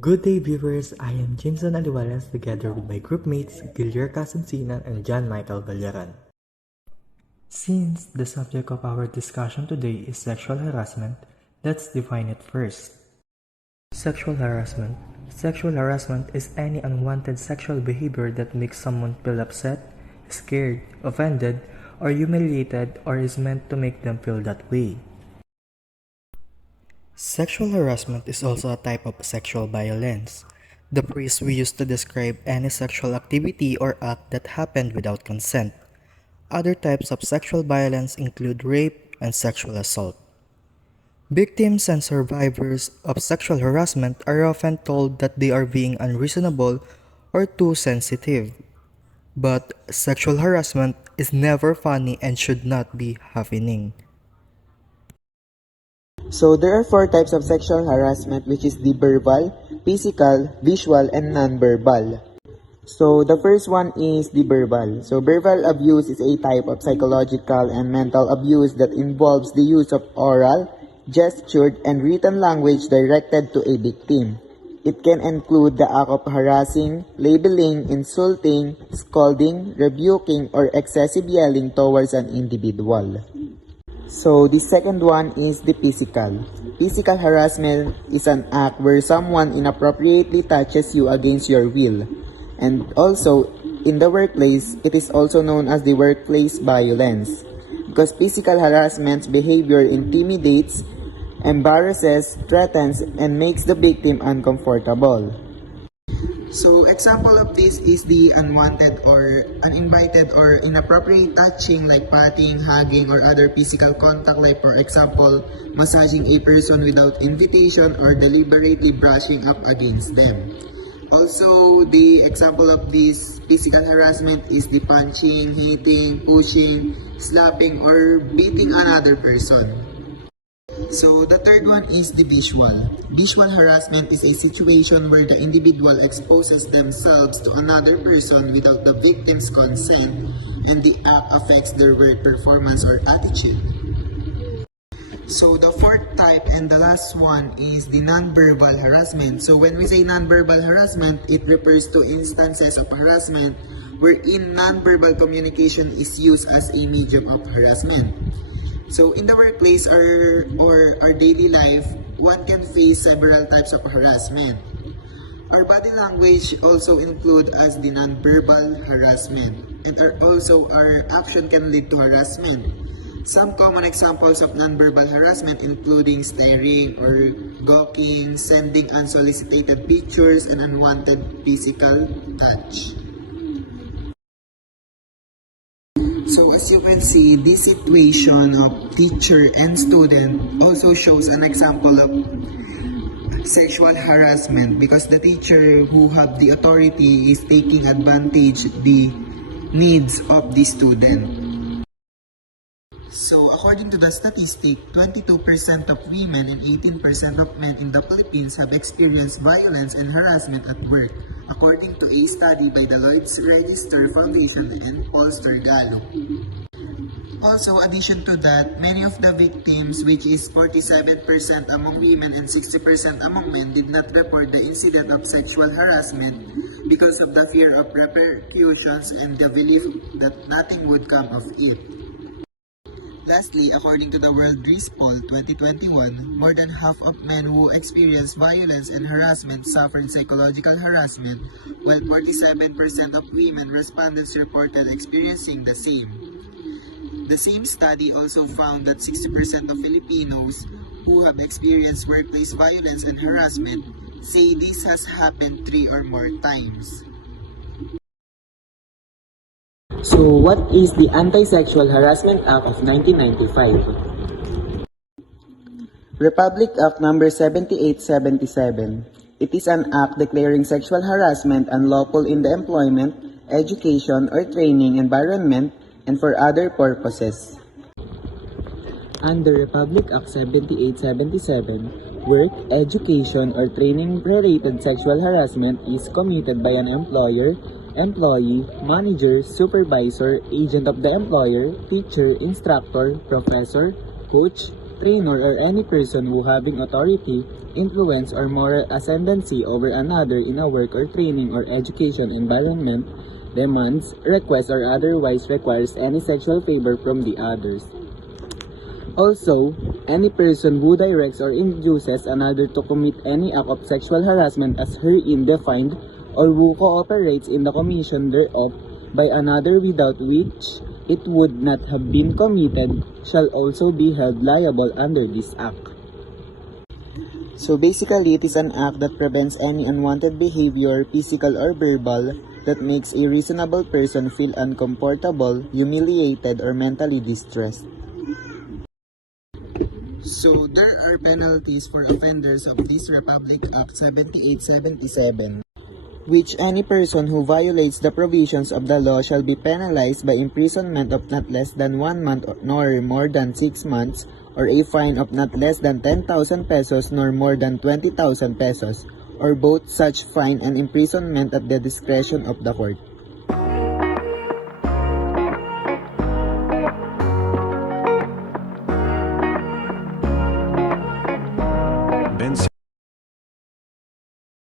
Good day, viewers. I am Jinson Aliwalas together with my groupmates Guillermo Casancinan and John Michael Gallaran. Since the subject of our discussion today is sexual harassment, let's define it first. Sexual harassment. Sexual harassment is any unwanted sexual behavior that makes someone feel upset, scared, offended, or humiliated, or is meant to make them feel that way. Sexual harassment is also a type of sexual violence, the phrase we use to describe any sexual activity or act that happened without consent. Other types of sexual violence include rape and sexual assault. Victims and survivors of sexual harassment are often told that they are being unreasonable or too sensitive. But sexual harassment is never funny and should not be happening. So there are four types of sexual harassment, which is the verbal, physical, visual, and non-verbal. So the first one is the verbal. So verbal abuse is a type of psychological and mental abuse that involves the use of oral, gestured, and written language directed to a victim. It can include the act of harassing, labeling, insulting, scolding, rebuking, or excessive yelling towards an individual. So the second one is the physical. Physical harassment is an act where someone inappropriately touches you against your will. And also, in the workplace, it is also known as the workplace violence. Because physical harassment behavior intimidates, embarrasses, threatens, and makes the victim uncomfortable. So example of this is the unwanted or uninvited or inappropriate touching like patting, hugging, or other physical contact like for example, massaging a person without invitation or deliberately brushing up against them. Also, the example of this physical harassment is the punching, hitting, pushing, slapping, or beating another person. So the third one is the visual. Visual harassment is a situation where the individual exposes themselves to another person without the victim's consent and the act affects their work performance or attitude. So the fourth type and the last one is the nonverbal harassment. So when we say nonverbal harassment, it refers to instances of harassment wherein nonverbal communication is used as a medium of harassment. So in the workplace or our daily life, one can face several types of harassment. Our body language also include as the nonverbal harassment, and our action can lead to harassment. Some common examples of nonverbal harassment including staring or gawking, sending unsolicited pictures, and unwanted physical touch. So as you can see, this situation of teacher and student also shows an example of sexual harassment because the teacher who have the authority is taking advantage the needs of the student. So according to the statistic, 22% of women and 18% of men in the Philippines have experienced violence and harassment at work, according to a study by the Lloyd's Register Foundation and Pollster Gallup. Also, addition to that, many of the victims, which is 47% among women and 60% among men, did not report the incident of sexual harassment because of the fear of repercussions and the belief that nothing would come of it. Lastly, according to the World Risk Poll 2021, more than half of men who experience violence and harassment suffered psychological harassment, while 47% of women respondents reported experiencing the same. The same study also found that 60% of Filipinos who have experienced workplace violence and harassment say this has happened 3 or more times. So what is the Anti-Sexual Harassment Act of 1995? Republic Act number 7877. It is an act declaring sexual harassment unlawful in the employment, education, or training environment and for other purposes. Under Republic Act 7877, work, education, or training-related sexual harassment is committed by an employer, employee, manager, supervisor, agent of the employer, teacher, instructor, professor, coach, trainer, or any person who having authority, influence, or moral ascendancy over another in a work or training or education environment, demands, requests, or otherwise requires any sexual favor from the others. Also, any person who directs or induces another to commit any act of sexual harassment as herein defined, or who cooperates in the commission thereof by another without which it would not have been committed, shall also be held liable under this act. So basically, it is an act that prevents any unwanted behavior, physical or verbal, that makes a reasonable person feel uncomfortable, humiliated, or mentally distressed. So there are penalties for offenders of this Republic Act 7877, which any person who violates the provisions of the law shall be penalized by imprisonment of not less than 1 month nor more than 6 months, or a fine of not less than 10,000 pesos nor more than 20,000 pesos, or both such fine and imprisonment at the discretion of the court. Ben